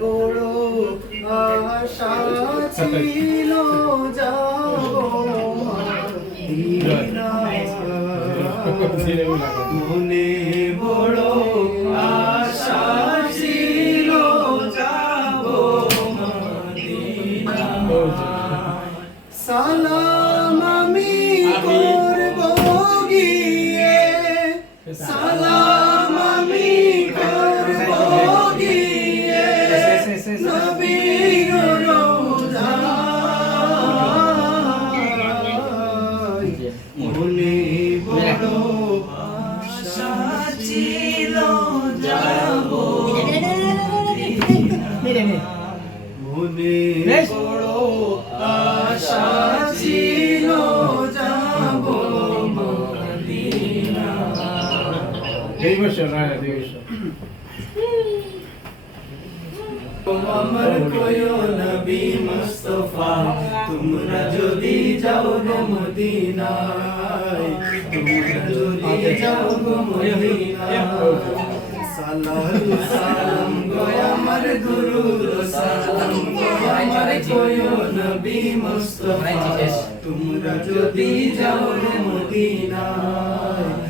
বড় আশা ছিল যাব। মনে এই বছর হ্যাঁ দুই বছর। আমার নবী মুস্তফা, তোমরা যদি যাও গো মদিনায়, তোমরা যদি যাও গো মদিনায়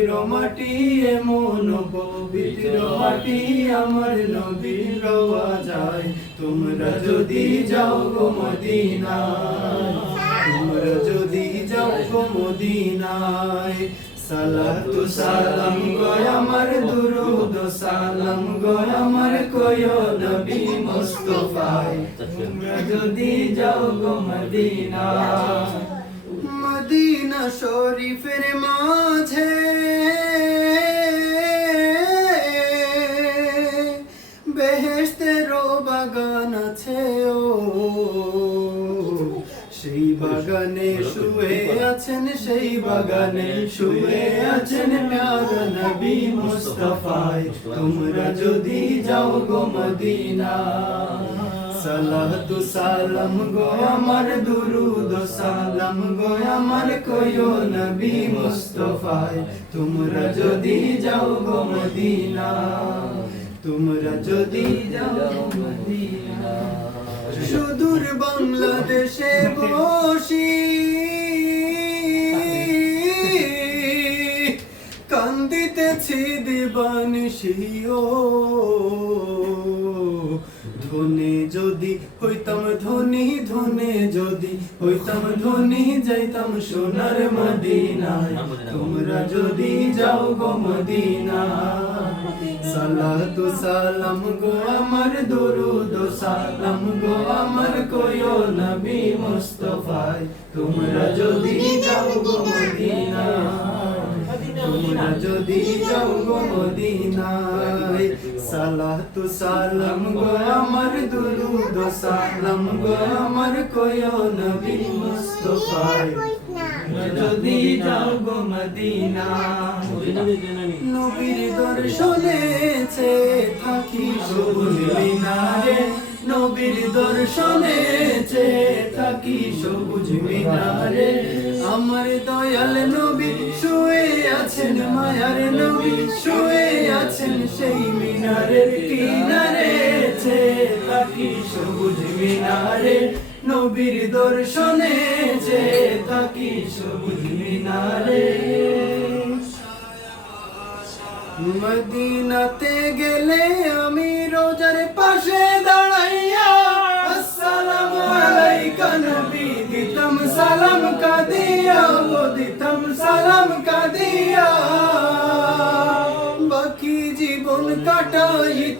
পবিত্র মাটি, এমন পবিত্র মাটি আমার নবীর রওয়া যায় তোমরা যদি যাও গো মদিনায়, তোমরা যদি যাও গো মদিনায়, সালাতু সালাম গো আমার, দুরুদ সালাম গো আমার, কয় নবী মুস্তাফায়। তোমরা যদি যাও গো মদিনায়, মদিনা শরীফের মাঝে আছেন সেই বাগানে, শুয়ে আছেন প্যার নবী মুস্তাফায়। তোমরা যদি যাও গো মদিনা সালাতু সালাম গো আমার দুরুদ সালাম গো আমার কয়ো নবী মুস্তাফায়। তোমরা যদি যাও গো মদিনা তোমরা যদি যাও মদিনা সুদূর বাংলাদেশে বসি দিবানিসিও ধনে যদি হইতাম, ধনী, ধনে যদি হইতাম, ধনী যাইতাম সোনার মদিনা তোমরা যদি যাও গো মদিনায়। সালাতু সালাম গো আমার দরুদ, সালাম গো আমার কয়ো নবী মুস্তাফায়। তোমরা যদি যাও গো মদিনায়। তোমরা যদি যাও গো মদিনায়। সালাতু সালাম গো আমার দুরুদ, সালাম গো আমার কয়ো নবী মুস্তাফায়। যদি যাও গো মদিনা, নবীর দর্শনে থাকি সবুজ নবীর দর্শনে থাকি সবুজ মিনারে? আমার দয়াল নবী শুয়ে আছেন, মায়ার নবী শুয়ে আছেন সেই মিনারের কিনারে। থাকি সবুজ মিনারে? নবীর দর্শনে থাকি সবুজ মিনারে? মদিনাতে গেলে আমি রোজার পাশে সালাম কাদিয়া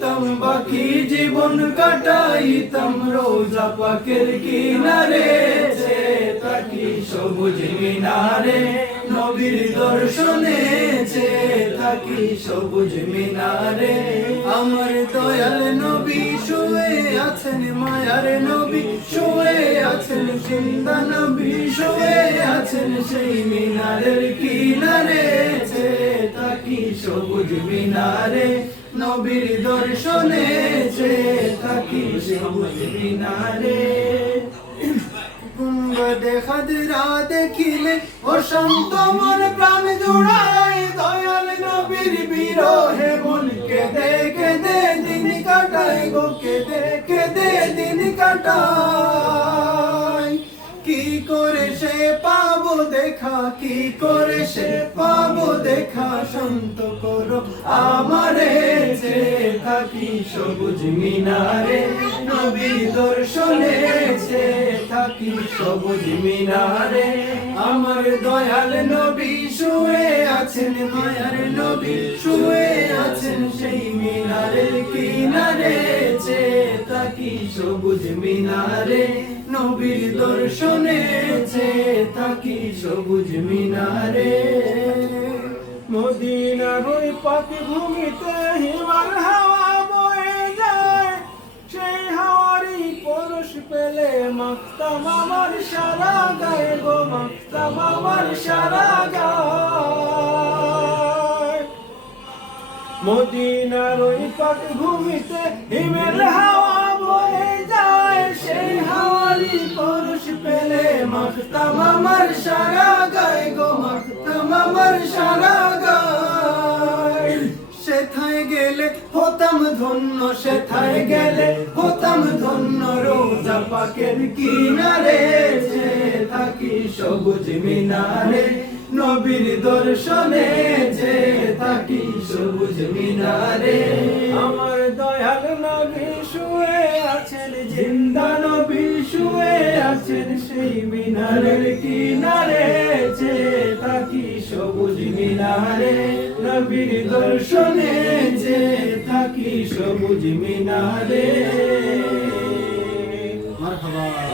কাটাইতাম বাকি জীবন কাটাইতাম, রোজা পাকের কিনারে তাকি সবুজ মিনারে, নবীর দর্শনে থাকি সবুজ মিনারে। আমার দয়াল নবী শুয়ে আছেন, মায়ার নবী শুয়ে আছেন, জিন্দা নবী শুয়ে আছেন, সেই মিনারের কিনারে থাকি সবুজ মিনারে। নবীর দর্শনে থাকি সবুজ মিনারে গুম্বদে খাদরা দেখিলে ও শান্ত মন প্রাণ জুড়ায় দয়াল নবীর বিরহে মন কেঁদে কেঁদে দিন কাটায় গো কেঁদে কেঁদে দিন কাটায়। পাবো দেখা, কি করে সে পাবো দেখা? শান্ত করো আমারে যে থাকি সবুজ মিনারে। নবীর দর্শনে যে থাকি সবুজ মিনারে। আমার দয়াল নবী শুয়ে আছেন, মায়ার নবী শুয়ে আছেন সেই মিনারের কিনারে। যে থাকি সবুজ মিনারে। নবীর দর্শনে যে থাকি সবুজ মিনারে। মদিনার ওই পাখি ভূমিতে হিমার হাওয়া বয়ে যায়। সেই হাওয়ারই পরশ পেলে মাক্তাম আমার সারা গায়ে গো মাক্তাম আমার সারা গায়। মদিনার ওই পাখি ভূমিতে হিমের হাওয়া বয়ে সেই হাওয়ারই পরশ পেলে মাখতাম আমার সারা গায়ে গো মাখতাম আমার সারা গায়ে। সেথায় গেলে হতাম ধন্য, সেথায় গেলে হতাম ধন্য, রোজা পাকের কিনারে যে থাকি সবুজ মিনারে? নবীর দর্শনে যে থাকি সবুজ মিনারে? আমার দয়াল নবী জিন্দা নবী শুয়ে আছেন সেই মিনারের কিনারে যে থাকি সবুজ মিনারে। নবীর দর্শনে যে থাকি সবুজ মিনারে।